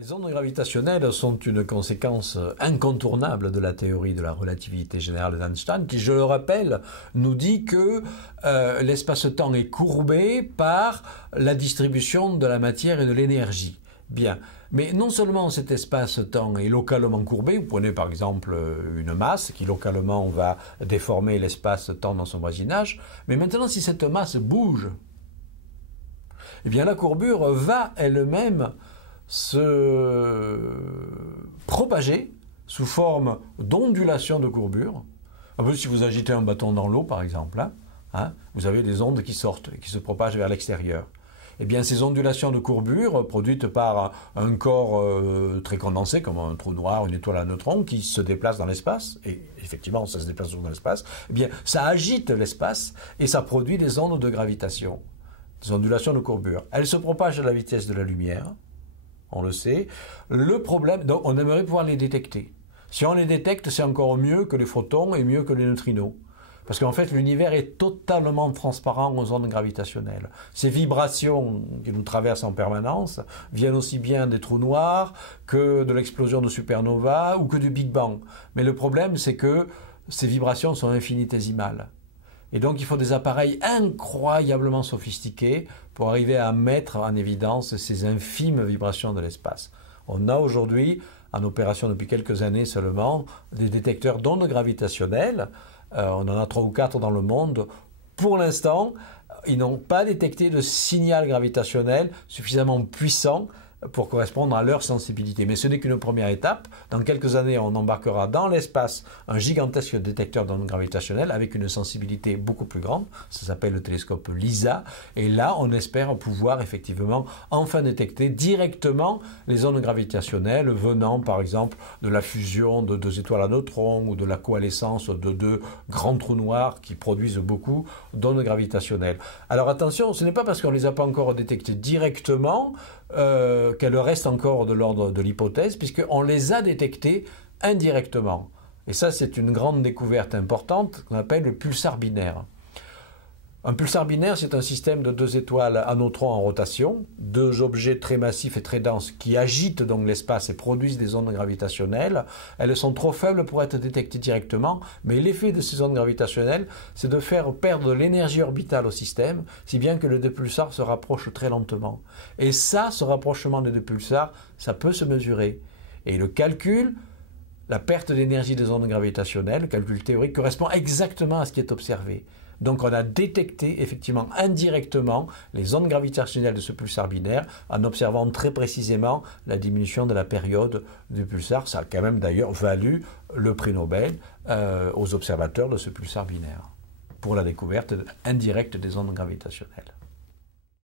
Les ondes gravitationnelles sont une conséquence incontournable de la théorie de la relativité générale d'Einstein, qui, je le rappelle, nous dit que l'espace-temps est courbé par la distribution de la matière et de l'énergie. Bien, mais non seulement cet espace-temps est localement courbé, vous prenez par exemple une masse qui localement va déformer l'espace-temps dans son voisinage, mais maintenant si cette masse bouge, eh bien la courbure va elle-même se propager sous forme d'ondulation de courbure. Un peu si vous agitez un bâton dans l'eau par exemple, vous avez des ondes qui sortent et qui se propagent vers l'extérieur. Eh bien, ces ondulations de courbure produites par un corps très condensé, comme un trou noir, une étoile à neutrons, qui se déplace dans l'espace, et effectivement, ça se déplace dans l'espace, eh bien, ça agite l'espace et ça produit des ondes de gravitation, des ondulations de courbure. Elles se propagent à la vitesse de la lumière, on le sait. Le problème, donc, on aimerait pouvoir les détecter. Si on les détecte, c'est encore mieux que les photons et mieux que les neutrinos. Parce qu'en fait, l'univers est totalement transparent aux ondes gravitationnelles. Ces vibrations qui nous traversent en permanence viennent aussi bien des trous noirs que de l'explosion de supernovas ou que du Big Bang. Mais le problème, c'est que ces vibrations sont infinitésimales. Et donc, il faut des appareils incroyablement sophistiqués pour arriver à mettre en évidence ces infimes vibrations de l'espace. On a aujourd'hui, en opération depuis quelques années seulement, des détecteurs d'ondes gravitationnelles. On en a 3 ou 4 dans le monde. Pour l'instant, ils n'ont pas détecté de signal gravitationnel suffisamment puissant pour correspondre à leur sensibilité. Mais ce n'est qu'une première étape. Dans quelques années, on embarquera dans l'espace un gigantesque détecteur d'ondes gravitationnelles avec une sensibilité beaucoup plus grande. Ça s'appelle le télescope LISA. Et là, on espère pouvoir effectivement enfin détecter directement les ondes gravitationnelles venant, par exemple, de la fusion de 2 étoiles à neutrons ou de la coalescence de 2 grands trous noirs qui produisent beaucoup d'ondes gravitationnelles. Alors attention, ce n'est pas parce qu'on ne les a pas encore détectées directement qu'elle reste encore de l'ordre de l'hypothèse, puisqu'on les a détectés indirectement. Et ça, c'est une grande découverte importante qu'on appelle le pulsar binaire. Un pulsar binaire, c'est un système de 2 étoiles à neutrons en rotation, 2 objets très massifs et très denses qui agitent donc l'espace et produisent des ondes gravitationnelles. Elles sont trop faibles pour être détectées directement, mais l'effet de ces ondes gravitationnelles, c'est de faire perdre de l'énergie orbitale au système, si bien que les 2 pulsars se rapprochent très lentement. Et ça, ce rapprochement des 2 pulsars, ça peut se mesurer. Et le calcul, la perte d'énergie des ondes gravitationnelles, le calcul théorique, correspond exactement à ce qui est observé. Donc on a détecté effectivement indirectement les ondes gravitationnelles de ce pulsar binaire en observant très précisément la diminution de la période du pulsar. Ça a quand même d'ailleurs valu le prix Nobel aux observateurs de ce pulsar binaire pour la découverte indirecte des ondes gravitationnelles.